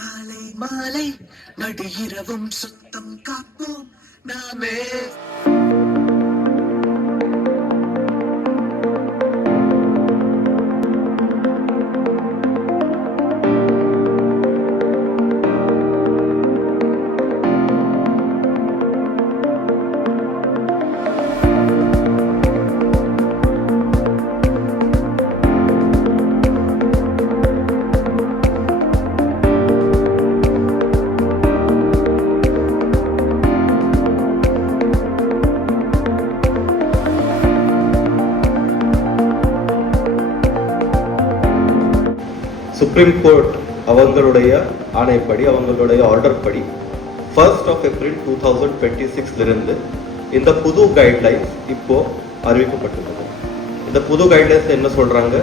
காலை மாலை நடு இரவும் சுத்தம் காப்போம் நாமே. சுப்ரீம் கோர்ட் அவங்களுடைய ஆணைப்படி அவங்களுடைய ஆர்டர் படி 1st of April 2026 இருந்து இந்த புது கைட்லைன்ஸ் இப்போ அறிவிக்கப்பட்டுள்ளது. இந்த புது கைட்லைன்ஸ் என்ன சொல்றாங்க?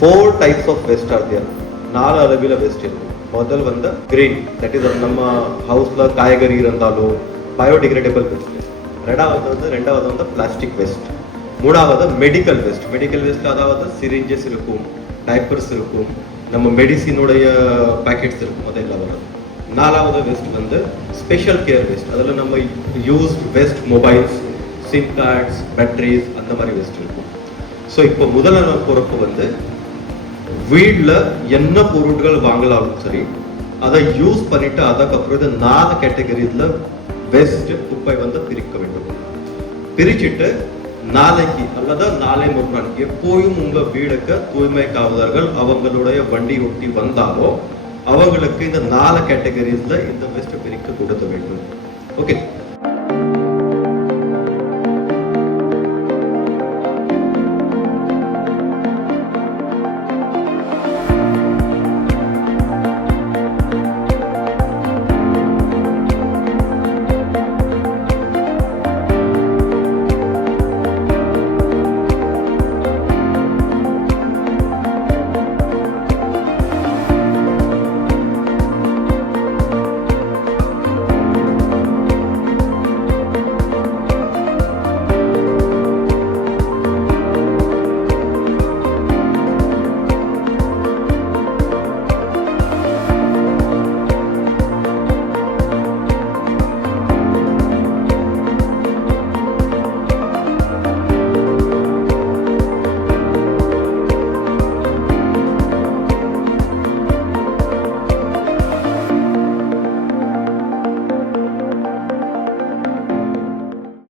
4 types of waste are there. 4 அளவில் வேஸ்ட் இருக்கு. முதல் வந்து கிரீன், தட் இஸ் நம்ம ஹவுஸ்ல காய்கறி இருந்தாலும் பயோடிகிரேடபிள் வேஸ்ட். ரெண்டாவது வந்து பிளாஸ்டிக் வேஸ்ட். மூணாவது மெடிக்கல் வேஸ்ட். மெடிக்கல் வேஸ்ட் அதாவது சிரிஞ்சஸ் இருக்கும், டைப்பர்ஸ் இருக்கும், நம்ம மெடிசினுடைய பேக்கெட்ஸ் இருக்கும், அதெல்லாம் வரும். நாலாவது வேஸ்ட் வந்து ஸ்பெஷல் கேர் வேஸ்ட். அதில் நம்ம used waste mobiles, SIM cards, batteries அந்த மாதிரி வேஸ்ட் இருக்கும். ஸோ இப்போ முதல்ல பொறுப்பு வந்து வீட்டில் என்ன பொருட்கள் வாங்கலாலும் சரி, அதை யூஸ் பண்ணிட்டு அதுக்கப்புறம் இந்த 4 கேட்டகரியில் வேஸ்ட் குப்பை வந்து பிரிக்க வேண்டும். பிரிச்சுட்டு நாளைக்கு அல்லது நாளை மறுநாள் எப்போயும் உங்க வீடுக்கு தூய்மை காவலர்கள் அவங்களுடைய வண்டி ஒட்டி வந்தாலோ அவங்களுக்கு இந்த 4 கேட்டகரிஸ்ல இந்த வேஸ்ட் பிரிக்க கொடுக்க வேண்டும். ஓகே.